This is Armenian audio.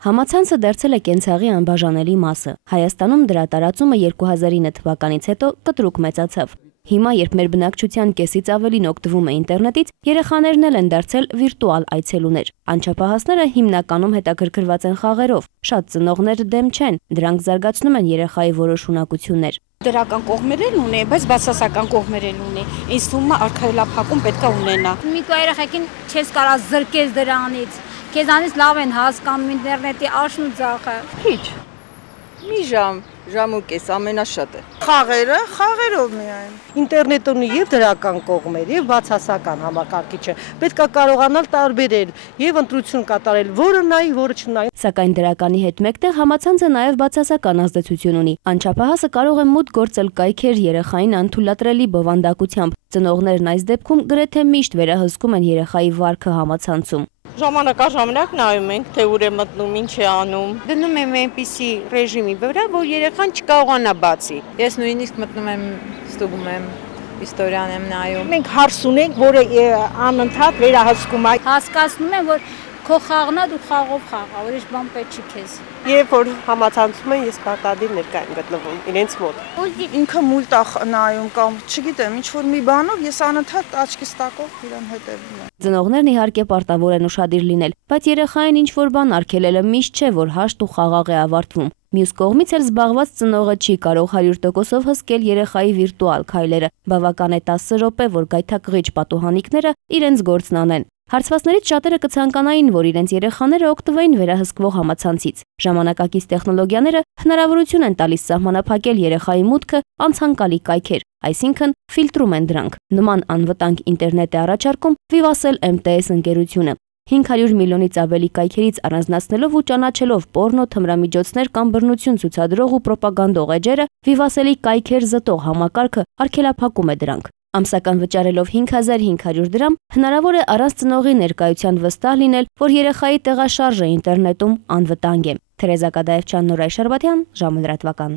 Համացանցը դարձել է կենցաղի անբաժանելի մասը։ Հայաստանում դրա տարածումը 2009 թվականից հետո կտրուկ մեծացավ։ Հիմա, երբ մեր բնակչության կեսից ավելին օգտվում է ինտերնետից, երեխաներն էլ են դարձել վիրտուալ այցելուներ։ Անչափահասները հիմնականում հետաքրքրված են խաղերով, շատ ծնողներ դեմ չեն, դրանք զարգացնում են երեխայի որոշ ունակություններ։ Դրական կողմեր էլ ունի, բայց բացասական կողմեր էլ ունի։ Ինձ թվում է արքայելափակում պետք է ունենա։ Մի երեխեքին չես կարա զրկես դրանից։ Քեզանից լավ են հասկանում ինտերնետի աշն ու ձախը։ Քիչ։ Մի ժամ ու կես ամենաշատը։ Խաղերով միայն։ Ինտերնետը ունի եւ դրական կողմեր, եւ բացասական համակարգիչը։ Պետք է կարողանալ տարբերել եւ ընտրություն կատարել, որը նայի, որը չնայի։ Սակայն դրականի հետ մեկտեղ համացանցը նաեւ բացասական ազդեցություն ունի։ Անչափահասը կարող է մուտք գործել կայքեր երեխային անթույլատրելի բովանդակությամբ։ Ծնողներն այս դեպքում գրեթե միշտ վերահսկում են երեխայի վարքը համացանցում։ Ժամանակ նայում ենք, թե ուր է մտնում, ինչ է անում։ Դնում եմ այնպիսի ռեժիմի վրա, որ երեխան չկարողանա բացի։ Ես նույնիսկ մտնում եմ, ստուգում եմ, իստորիան եմ նայում։ Մենք հարց ունենք, որը անընդհատ վերահսկում է։ Հասկացնում եմ, որ քո խաղն է, դու խաղով խաղա, ուրիշ բան պետք չի քեզ։ Երբ որ համացանցում են, ես պարտադիր ներկա եմ գտնվում իրենց մոտ։ Ինքը մուլտ է նայում կամ չգիտեմ, ինչ որ մի բանով ես անընդհատ աչքիս տակով իրան հետևում եմ։ Ծնողներն իհարկե պարտավոր են ուշադիր լինել, բայց երեխային ինչ որ բան արգելելը միշտ չէ, որ հաշտ ու խաղաղ է ավարտվում։ Մյուս կողմից էլ զբաղված ծնողը չի կարող 100%-ով հսկել երեխայի վիրտուալ քայլերը։ Բավական է 10 րոպե, որ գայթակղիչ պատուհանիկները իրենց գործն անեն։ Հարցվածներից շատերը կցանկանային, որ իրենց երեխաները օգտվեին վերահսկվող համացանցից։ Ժամանակակից տեխնոլոգիաները հնարավորություն են տալիս սահմանափակել երեխայի մուտքը անցանկալի կայքեր, այսինքն ֆիլտրում են դրանք։ Նման անվտանգ ինտերնետ է առաջարկում Vivacell MTS ընկերությունը։ 500 միլիոնից ավելի կայքերից առանձնացնելով ու ճանաչելով պոռնո, թմրամիջոցներ կամ բռնություն ցուցադրող ու պրոպագանդող էջերը, Vivacell-ի կայքեր զտող համակարգը արգելափակում է դրանք։ Ամսական վճարելով 5500 դրամ հնարավոր է առանց ծնողի ներկայության վստահ լինել, որ երեխայի տեղաշարժը ինտերնետում անվտանգ է։ Թերեզա Կադաևչյան, Նորայր Շարբաթյան, ժամը լրատվական։